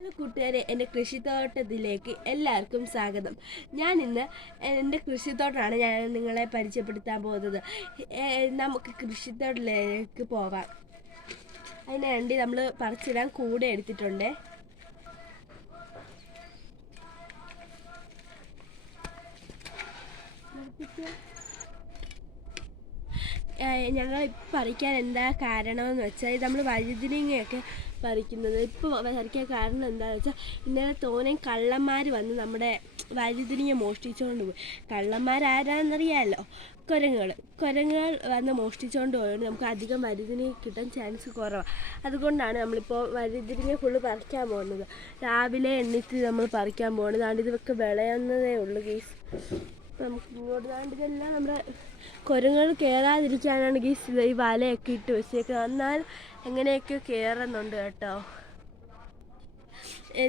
കൂട്ടുകാരെ എന്റെ കൃഷിത്തോട്ടത്തിലേക്ക് എല്ലാവർക്കും സ്വാഗതം. ഞാൻ ഇന്ന് എന്റെ കൃഷിത്തോട്ടമാണ് ഞാൻ നിങ്ങളെ പരിചയപ്പെടുത്താൻ പോകുന്നത്. നമുക്ക് കൃഷിത്തോട്ടത്തിലേക്ക് പോവാം അതിന് വേണ്ടി നമ്മൾ പറിച്ചിടാൻ കൂടെ എടുത്തിട്ടുണ്ട്. ഞങ്ങൾ പറിക്കാൻ എന്താ കാരണമെന്ന് വെച്ചാൽ നമ്മൾ വഴുതിനങ്ങയൊക്കെ പറിക്കുന്നത് ഇപ്പോൾ വരയ്ക്കാൻ കാരണം എന്താണെന്ന് വെച്ചാൽ ഇന്നലെ തോനെയും കള്ളന്മാർ വന്ന് നമ്മുടെ വഴുതിനിങ്ങ മോഷ്ടിച്ചുകൊണ്ട് പോയി. കള്ളന്മാരാരാന്നറിയാമല്ലോ കുരങ്ങുകൾ കുരങ്ങുകൾ വന്ന് മോഷ്ടിച്ചുകൊണ്ട് പോയതുകൊണ്ട് നമുക്ക് അധികം വഴുതിനി കിട്ടാൻ ചാൻസ് കുറവാണ് അതുകൊണ്ടാണ് നമ്മളിപ്പോൾ വഴുതിനിങ്ങ ഫുള്ള് പറിക്കാൻ പോകുന്നത്. രാവിലെ എണ്ണീറ്റ് നമ്മൾ പറിക്കാൻ പോകുന്നത്. അതുകൊണ്ട് ഇതൊക്കെ വിളയുന്നതേ ഉള്ളൂ ഗീസ്. നമുക്ക് ഇങ്ങോട്ട് ദാണ്ട് ഇതെല്ലാം നമ്മുടെ കുരങ്ങുകൾ കയറാതിരിക്കാനാണ് ഗീസ് ഈ വലയൊക്കെ ഇട്ട് വെച്ചേക്കുന്നത് എന്നാൽ എങ്ങനെയൊക്കെ കയറുന്നുണ്ട് കേട്ടോ?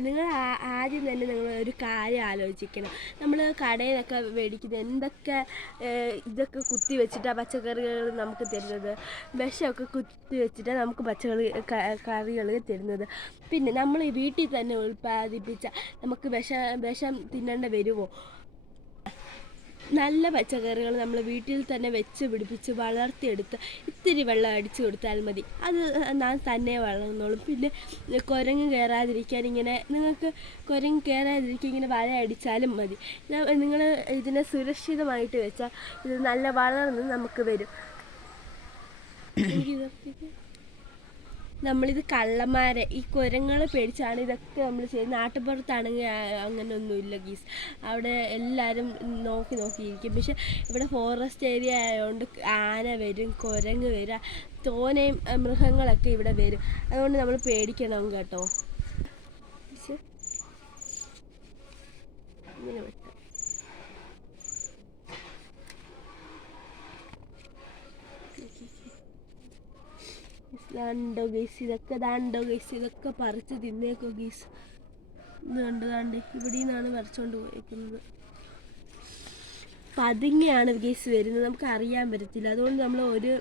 നിങ്ങൾ ആദ്യം തന്നെ നിങ്ങൾ ഒരു കാര്യം ആലോചിക്കണം. നമ്മൾ കടയിൽ നിന്നൊക്കെ മേടിക്കുന്നത് എന്തൊക്കെ ഇതൊക്കെ കുത്തി വെച്ചിട്ടാണ് പച്ചക്കറികൾ നമുക്ക് തരുന്നത്? വിഷമൊക്കെ കുത്തി വെച്ചിട്ടാണ് നമുക്ക് പച്ചക്കറി കറികൾ തരുന്നത്. പിന്നെ നമ്മൾ വീട്ടിൽ തന്നെ ഉൽപ്പാദിപ്പിച്ച നമുക്ക് വിഷം വിഷം തിന്നേണ്ട വരുമോ? നല്ല പച്ചക്കറികൾ നമ്മൾ വീട്ടിൽ തന്നെ വെച്ച് പിടിപ്പിച്ച് വളർത്തിയെടുത്ത് ഇത്തിരി വെള്ളം അടിച്ചു കൊടുത്താൽ മതി. അത് ഞാൻ തന്നെ വളർന്നോളും. പിന്നെ കുരങ്ങ് കയറാതിരിക്കാൻ ഇങ്ങനെ നിങ്ങൾക്ക് കുരങ്ങ് കയറാതിരിക്കാൻ ഇങ്ങനെ വല അടിച്ചാലും മതി. നിങ്ങൾ ഇതിനെ സുരക്ഷിതമായിട്ട് വെച്ചാൽ ഇത് നല്ല വളർന്ന് നമുക്ക് വരും. എനിക്കിതൊക്കെ നമ്മളിത് കള്ളന്മാരെ ഈ കുരങ്ങളെ പേടിച്ചാണ് ഇതൊക്കെ നമ്മൾ ചെയ്യുന്നത്. നാട്ടുപുറത്താണെങ്കിൽ അങ്ങനെ ഒന്നുമില്ല ഗീസ്. അവിടെ എല്ലാവരും നോക്കി നോക്കിയിരിക്കും. പക്ഷെ ഇവിടെ ഫോറസ്റ്റ് ഏരിയ ആയതുകൊണ്ട് ആന വരും കുരങ്ങ് വരും തോനയും മൃഗങ്ങളൊക്കെ ഇവിടെ വരും. അതുകൊണ്ട് നമ്മൾ പേടിക്കണം കേട്ടോ. ഇങ്ങനെ വെട്ടാം ദാണ്ടോ ഗൈസ് ഇതൊക്കെ ദാണ്ടോ ഗൈസ് ഇതൊക്കെ പറിച്ച് തിന്നേക്കോ ഗൈസ് കണ്ടോ ദാണ്ട് ഇവിടെ നിന്നാണ് പറിച്ചുകൊണ്ട് പോയേക്കുന്നത് പതുങ്ങിയാണ് ഗൈസ് വരുന്നത്. നമുക്ക് അറിയാൻ പറ്റത്തില്ല. അതുകൊണ്ട് നമ്മൾ ഒരു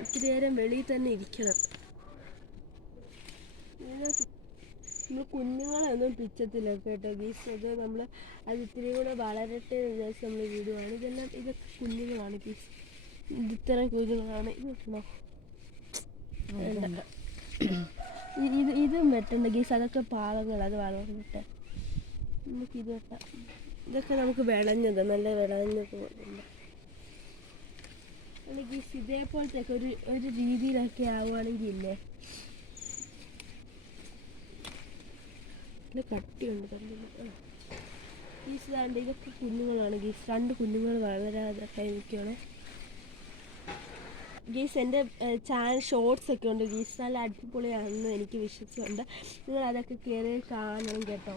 ഇത്തിരി നേരം വെളിയിൽ തന്നെ ഇരിക്കണം. നമ്മൾ കുഞ്ഞുങ്ങളെ ഒന്നും പിച്ചത്തില്ല കേട്ടോ ഗീസ് അത് നമ്മൾ അത് ഇത്തിരി കൂടെ വളരട്ടെ എന്ന് വിചാരിച്ച് നമ്മൾ വിടുവാണ്. ഇതെല്ലാം ഇതൊക്കെ കുഞ്ഞുങ്ങളാണ് ഗീസ് ഇത് ഇത്ര കുഞ്ഞുങ്ങളാണ്. ഇത്. ഇ- ഇത് ഇതും വെട്ടുണ്ടെങ്കിൽ ഗീസ് അതൊക്കെ പാവങ്ങൾ അത് വളർന്നിട്ട്. നമുക്ക് ഇത് വെട്ടാം ഇതൊക്കെ നമുക്ക് വിളഞ്ഞത് നല്ല വിളഞ്ഞ് പോകുന്നുണ്ട്. അല്ലെങ്കിൽ ഇതേപോലത്തെ ഒരു ഒരു രീതിയിലൊക്കെ ആവുകയാണെങ്കിൽ ഇല്ലേ കട്ടിയുണ്ട് കണ്ടില്ല? ഗീസ് ദാണ്ട് ഇതൊക്കെ കുഞ്ഞുങ്ങളാണ്. ഗീസ് രണ്ട് കുഞ്ഞുങ്ങൾ വളരാതൊക്കെ നിൽക്കുകയാണ് ഗീസ് എന്റെ ചാനൽ ഷോർട്സ് ഒക്കെ ഉണ്ട്. ഗീസ് നല്ല അടിപൊളിയാണെന്ന് എനിക്ക് വിശ്വസിച്ചുണ്ട് നിങ്ങൾ അതൊക്കെ കയറി കാണണം കേട്ടോ.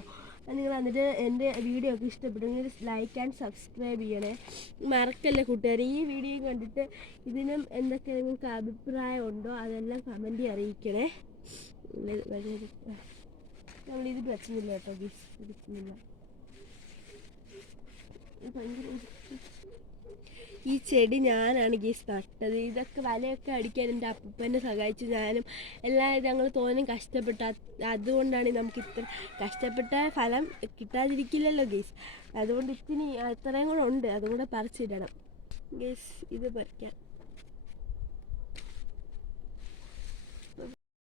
നിങ്ങൾ എന്നിട്ട് എന്റെ വീഡിയോ ഒക്കെ ഇഷ്ടപ്പെട്ടെങ്കിൽ ലൈക്ക് ആൻഡ് സബ്സ്ക്രൈബ് ചെയ്യണേ. മറക്കല്ലേ കൂട്ടുകാർ ഈ വീഡിയോ കണ്ടിട്ട് ഇതിനും എന്തൊക്കെ നിങ്ങൾക്ക് അഭിപ്രായം ഉണ്ടോ അതെല്ലാം കമന്റ് അറിയിക്കണേ. ഇത് പ്രശ്നമില്ല കേട്ടോ ഗീസ് ഭയങ്കര ഈ ചെടി ഞാനാണ് ഗീസ് നട്ടത്. ഇതൊക്കെ വലയൊക്കെ അടിക്കാൻ എന്റെ അപ്പൂപ്പനെ സഹായിച്ചു. ഞാനും എല്ലാ ഞങ്ങൾ തോന്നും കഷ്ടപ്പെട്ടു അത് അതുകൊണ്ടാണ് നമുക്ക് ഇത്ര കഷ്ടപ്പെട്ട ഫലം കിട്ടാതിരിക്കില്ലല്ലോ ഗീസ് അതുകൊണ്ട് ഇത്തിരി അത്രയും കൂടെ ഉണ്ട്. അതും കൂടെ പറിച്ചിടണം. ഗീസ് ഇത് പറിക്കാം.